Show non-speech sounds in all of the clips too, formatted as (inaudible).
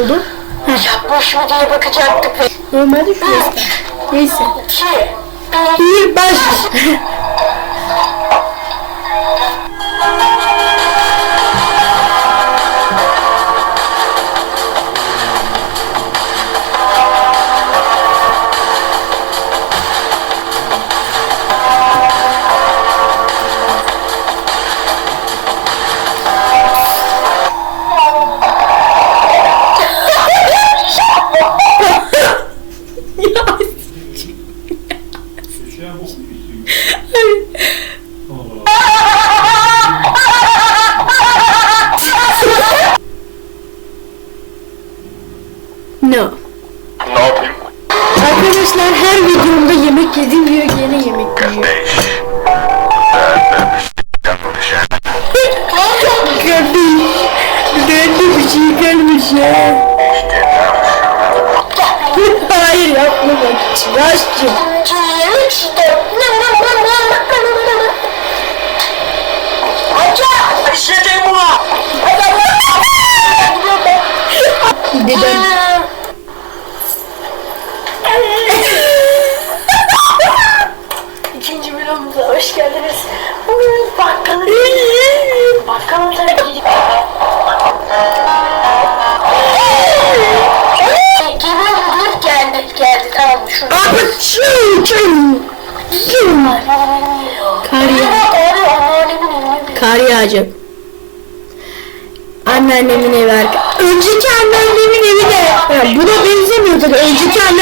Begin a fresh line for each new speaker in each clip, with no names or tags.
oldu?
Boş mu diye bakacaktık.
Normalde şurası. Neyse.
2
1 baş.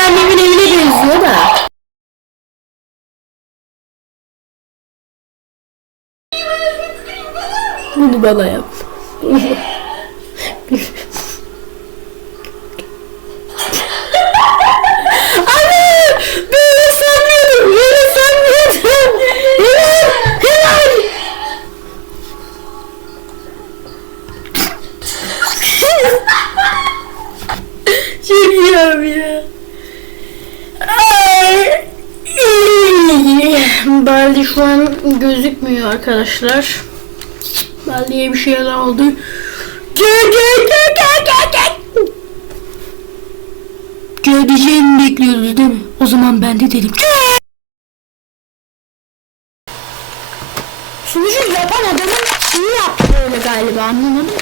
annemin evine
benziyor da. Bunu bana yap. şu gözükmüyor arkadaşlar. Belliye bir şeyler oldu. Gel gel gel gel gel gel. Geleceğini şey bekliyoruz değil mi? O zaman ben de dedim. Gel. Sunucu yapan adamın şunu yaptı öyle galiba anlamadım.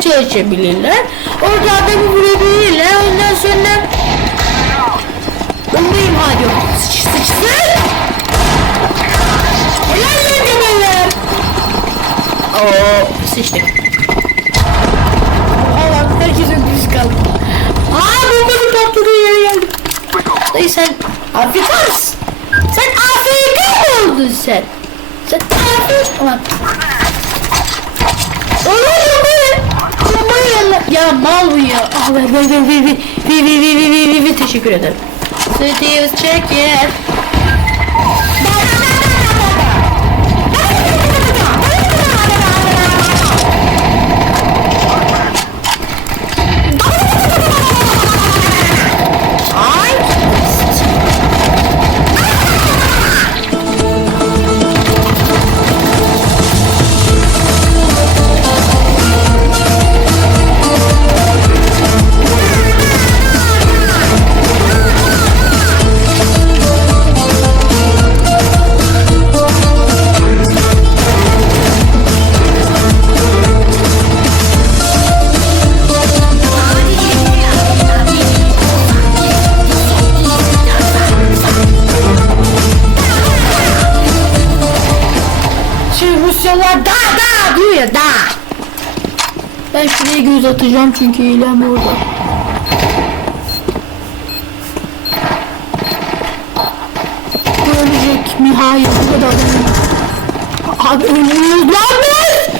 Etmeye çalışabilirler. Orada adamı vurabilirler. Ondan sonra bombayı imha ediyor. Sıç sıç sıç. Helal lan demeler. Oo sıçtık. Allah herkesin düz kaldı. Aa bombanın patladığı yere geldim. Dayı sen Afrika mısın? Sen Afrika mı oldun sen? Sen Afrika Ulan. Oğlum be. Bombayı. Ya mal bu ya. Ah ver ver ver ver ver ver ver ver ver ver teşekkür ederim. Steve check it. Çünkü eylem orada. Ölecek mi? Hayır bu kadar. Abi ölüyoruz lan biz.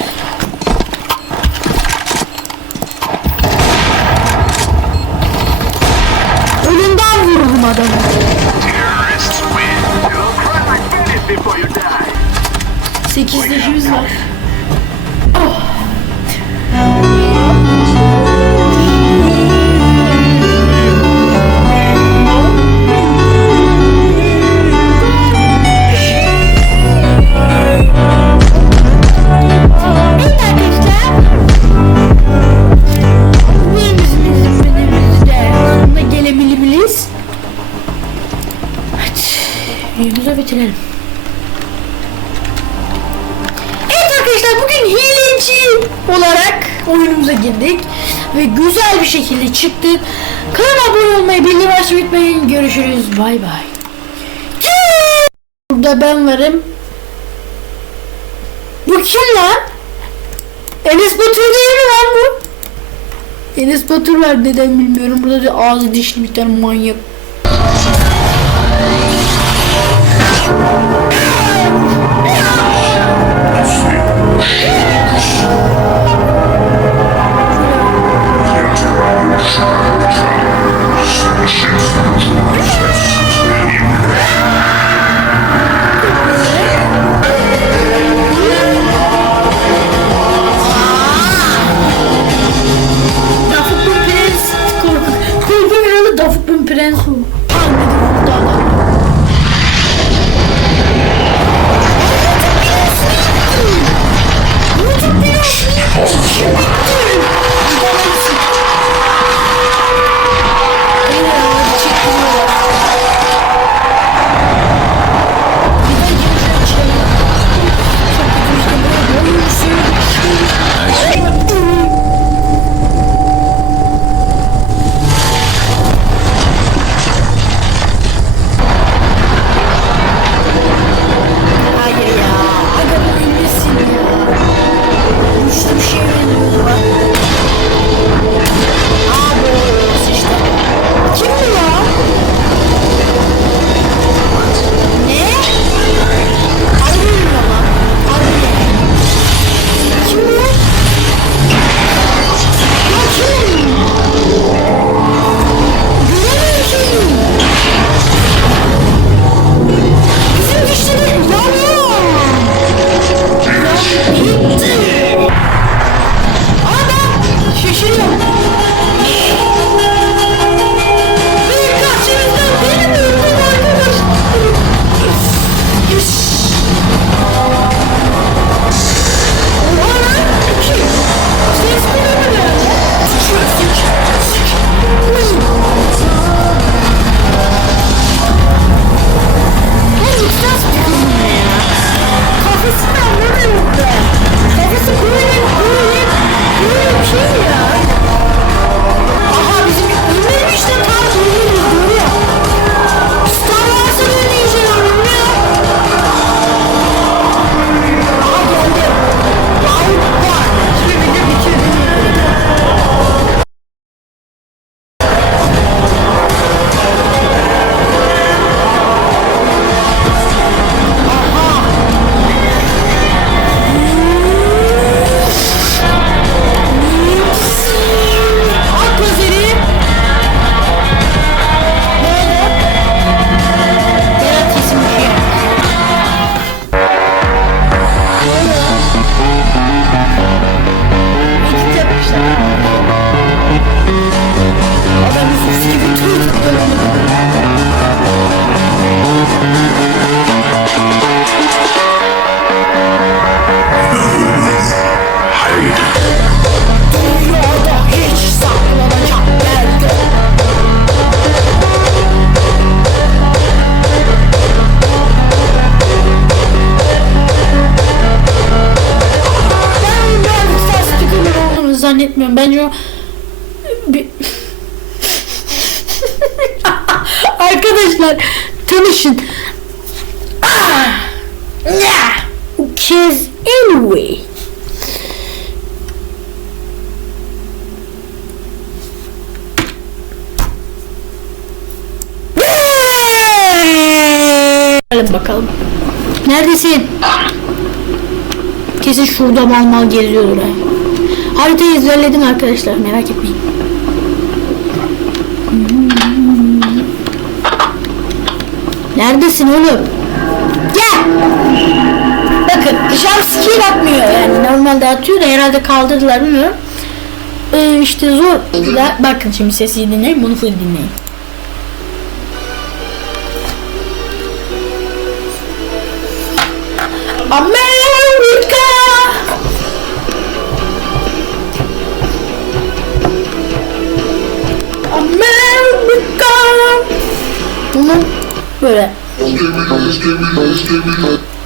Ölümden vururum adamı. 8 leşimiz var. Çıktık. Kanala abone olmayı, bildirim açmayı unutmayın. Görüşürüz. Bay bay. Burada ben varım. Bu kim lan? Enes Batur değil mi lan bu? Enes Batur var neden bilmiyorum. Burada da ağzı dişli bir tane manyak. Yes. Bakalım bakalım. Neredesin? Kesin şurada mal mal geziyordur ha. Haritayı ezberledim arkadaşlar merak etmeyin. Neredesin oğlum? Gel. Bakın skill atmıyor yani normalde atıyor da herhalde kaldırdılar bilmiyorum. Ee, işte zor. Bakın şimdi sesi dinleyin bunu full dinleyin.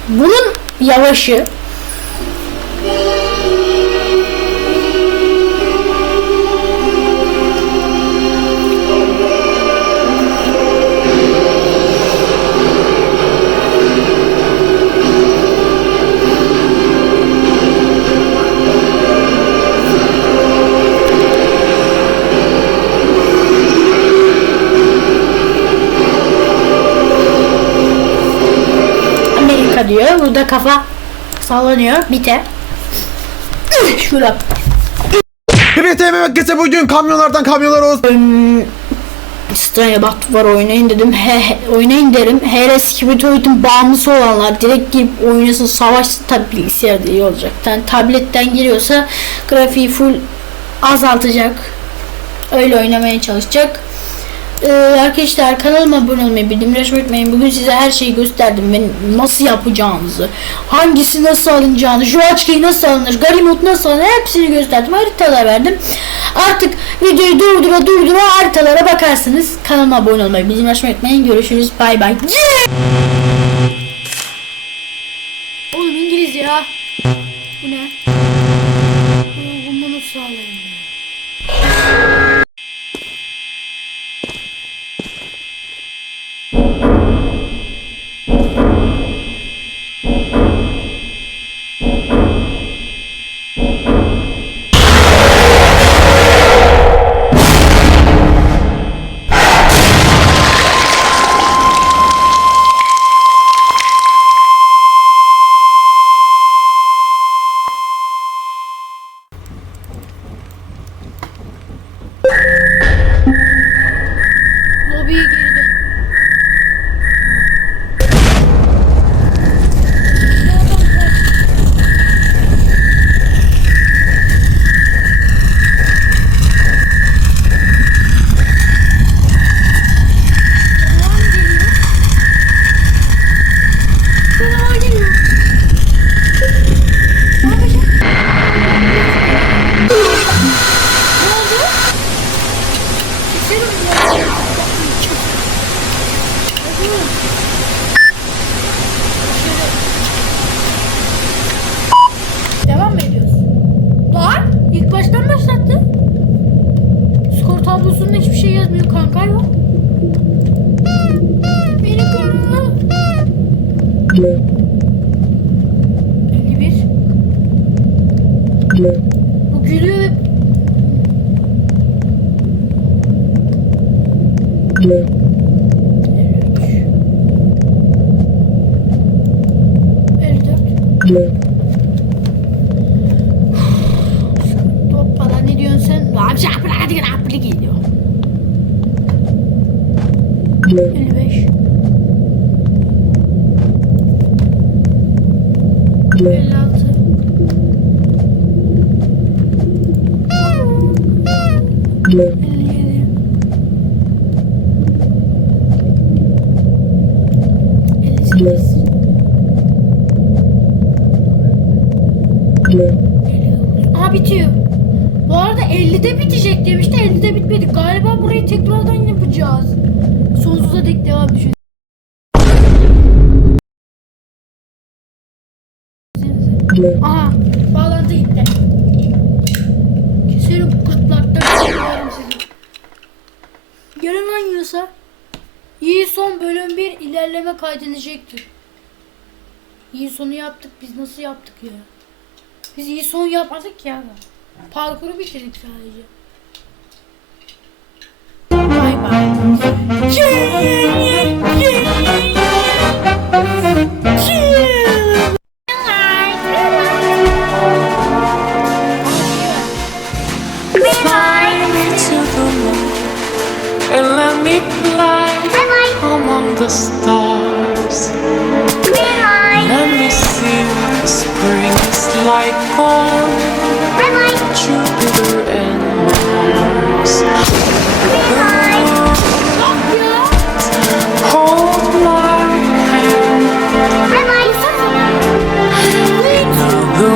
Bunun yavaşı. Burada kafa sallanıyor. Bite. Şurada.
Evet herkese bugün kamyonlardan kamyonlar olsun.
Stranya Bat var oynayın dedim. He, he- oynayın derim. Hele Skibitoid'in bağımlısı olanlar direkt girip oynasın. Savaş tabi bilgisayarda iyi olacak. Yani tabletten giriyorsa grafiği full azaltacak. Öyle oynamaya çalışacak. Ee, arkadaşlar kanalıma abone olmayı, bildirimleri açmayı. Bugün size her şeyi gösterdim ve nasıl yapacağınızı, hangisi nasıl alınacağını, şu açkıyı nasıl alınır, Garimut nasıl alınır hepsini gösterdim. Haritalar verdim. Artık videoyu durdura durdura haritalara bakarsınız. Kanalıma abone olmayı, bildirimleri açmayı. Görüşürüz. Bay bay. Oğlum Thank you. Yiyorsa. İyi son bölüm 1 ilerleme kaydedecektir. İyi sonu yaptık. Biz nasıl yaptık ya? Biz iyi son yapmadık ya. Parkuru bitirdik sadece. Bay bay.
Like on Jupiter and Mars. Go,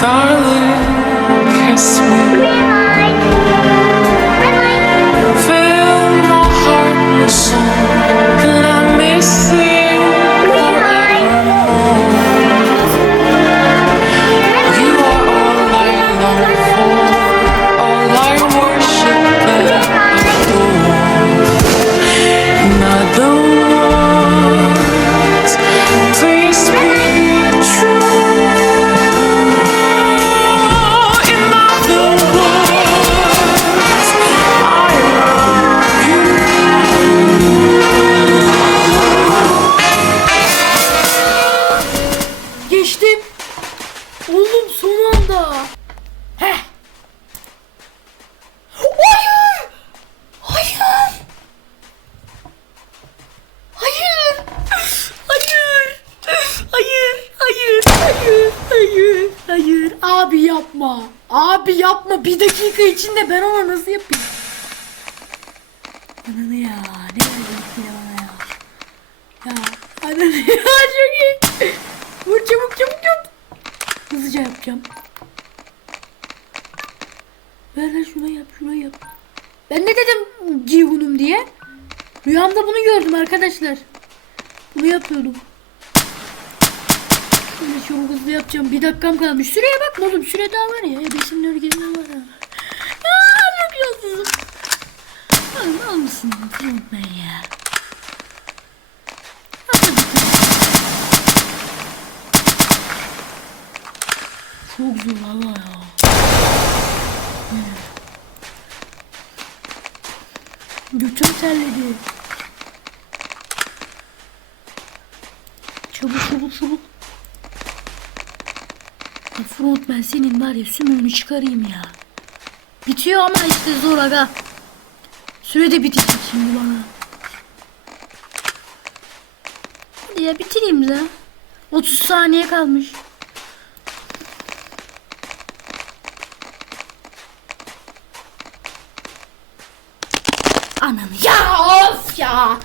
darling, kiss me.
Yapma. Abi yapma. Bir dakika içinde ben ona nasıl yapayım? Ananı ya. Ne verdin bana ya? Ya. Ananı ya. Çok iyi. Vur çabuk çabuk çabuk. Hızlıca yapacağım. Ver lan şuna yap şuna yap. Ben ne dedim Cihun'um diye? Rüyamda bunu gördüm arkadaşlar. Bunu yapıyordum. Şöyle çok hızlı yapacağım. Bir dakikam kalmış. Süreye bakma oğlum. Süre daha var ya. Ebesin örgüsü var ha. Aaa çok yalnızım. Oğlum almışsın. Unutma ya. Çok zor valla ya. Götüm terledi. Çabuk çabuk çabuk. Ya Front ben senin var ya sümüğünü çıkarayım ya. Bitiyor ama işte zor aga. Sürede bitecek şimdi bana. Hadi ya bitireyim de. 30 saniye kalmış. Ananı ya of ya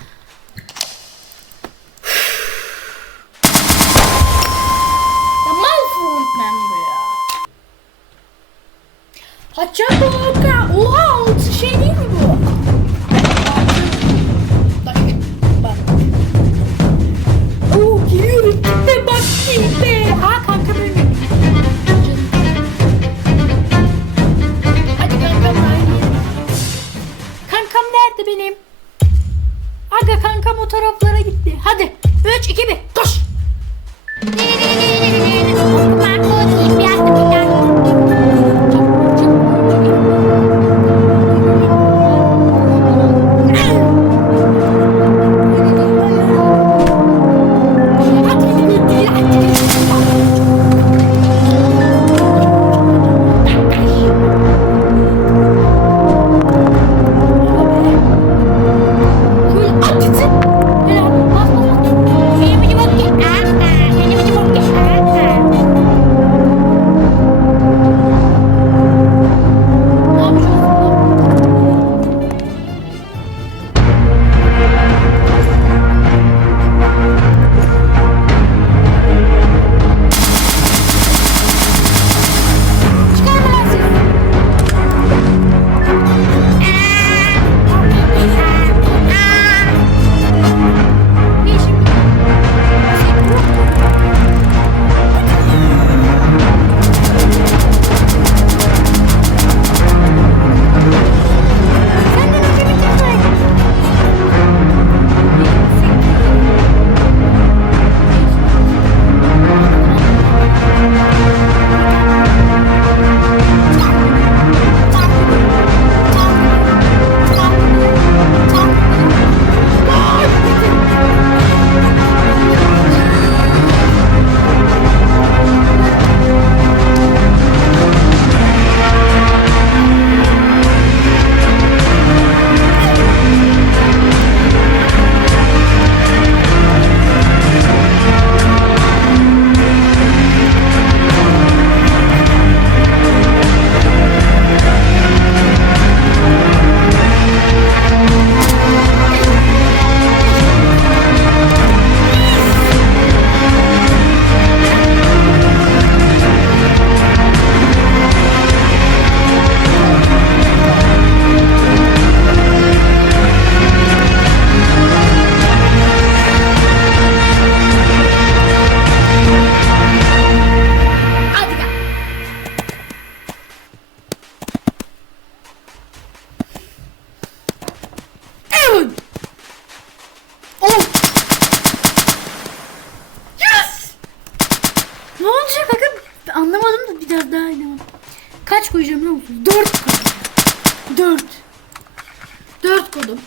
4 kodum.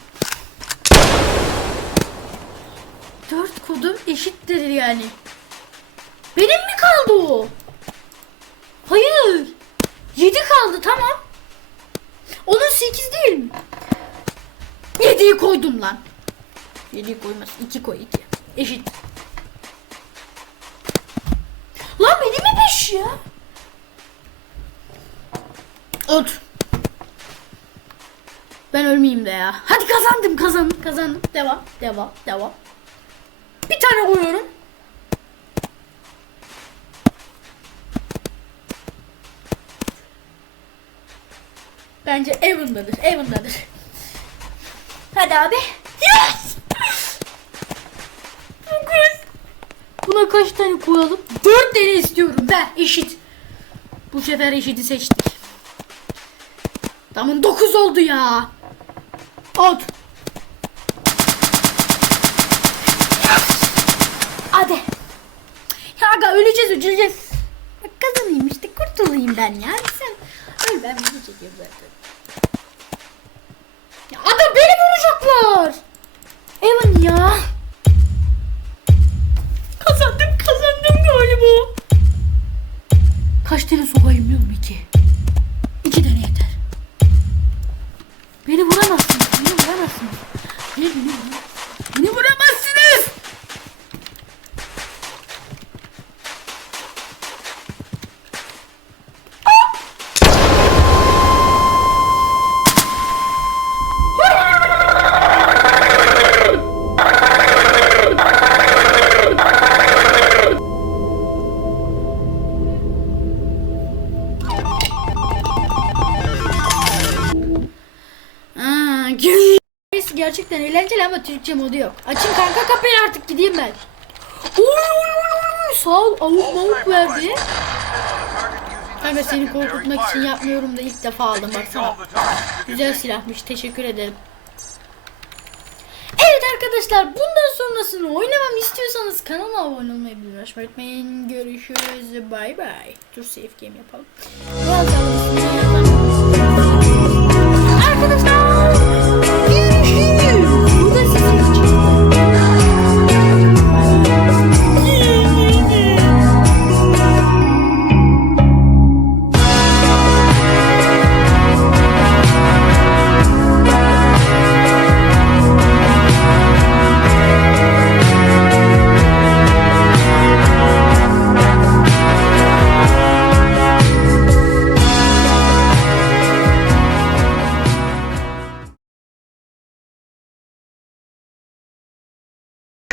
4 kodum eşittir yani. Benim mi kaldı o? Hayır. 7 kaldı tamam. Onun 8 değil mi? 7'yi koydum lan. 7'yi koymaz. 2 koy 2. Eşit. Lan benim mi 5 ya? Ot. Ben ölmeyeyim de ya. Hadi kazandım kazandım kazandım. Devam devam devam. Bir tane koyuyorum. Bence Evan'dadır. Evan'dadır. Hadi abi. Yes! Dokuz. Buna kaç tane koyalım? Dört tane istiyorum ben. Eşit. Bu sefer eşiti seçtik. Tamam 9 oldu ya. Out. Hadi. Ya aga öleceğiz öleceğiz. Kazanayım işte kurtulayım ben ya. Sen öl ben video çekiyorum zaten. Ya adam beni vuracaklar. Evan ya. Kazandım kazandım galiba. Kaç tane sokayım? İki. İki gerçekten eğlenceli ama Türkçe modu yok. Açın kanka kapıyı artık gideyim ben. Oy oy oy oy sağ ol avuk mavuk verdi. Kanka seni korkutmak için yapmıyorum da ilk defa aldım baksana. Güzel silahmış teşekkür ederim. Evet arkadaşlar bundan sonrasını oynamam istiyorsanız kanala abone olmayı bilmeyi unutmayın. Görüşürüz bay bay. Dur safe game yapalım. Biraz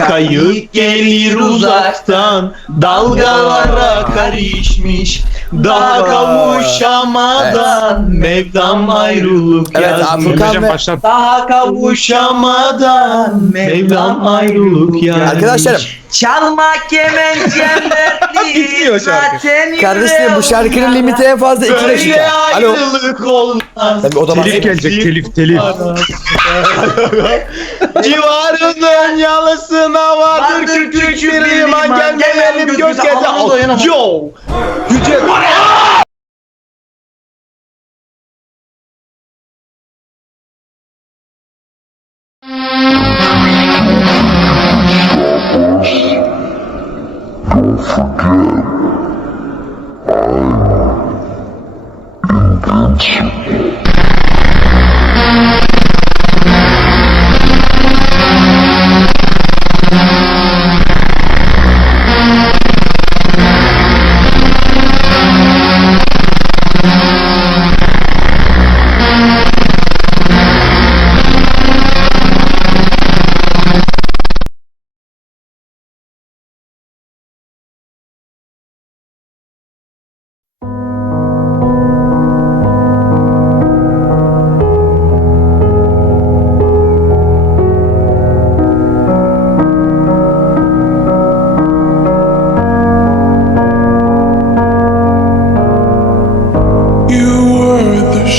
Kayık gelir uzaktan. Dalgalara karışmış daha kavuşamadan. Mevlam ayrılık
Evet
yazmış.
Furkan ve
daha kavuşamadan. Mevlam ayrılık yazmış.
Arkadaşlarım.
Çalma kemençem dertli (laughs)
Bitmiyor şarkı. Kardeşim bu şarkının limiti en fazla 2 dakika. Alo.
ayrılık olmaz.
Tabii o da
Telif gelecek telif telif. (laughs)
Civarından yalısına vardır Vardır küçük küçük bir liman liman. Gelelim Gelelim gökyüzü
gökyüzü Anadolu yanına. Yo. forget.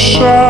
shine.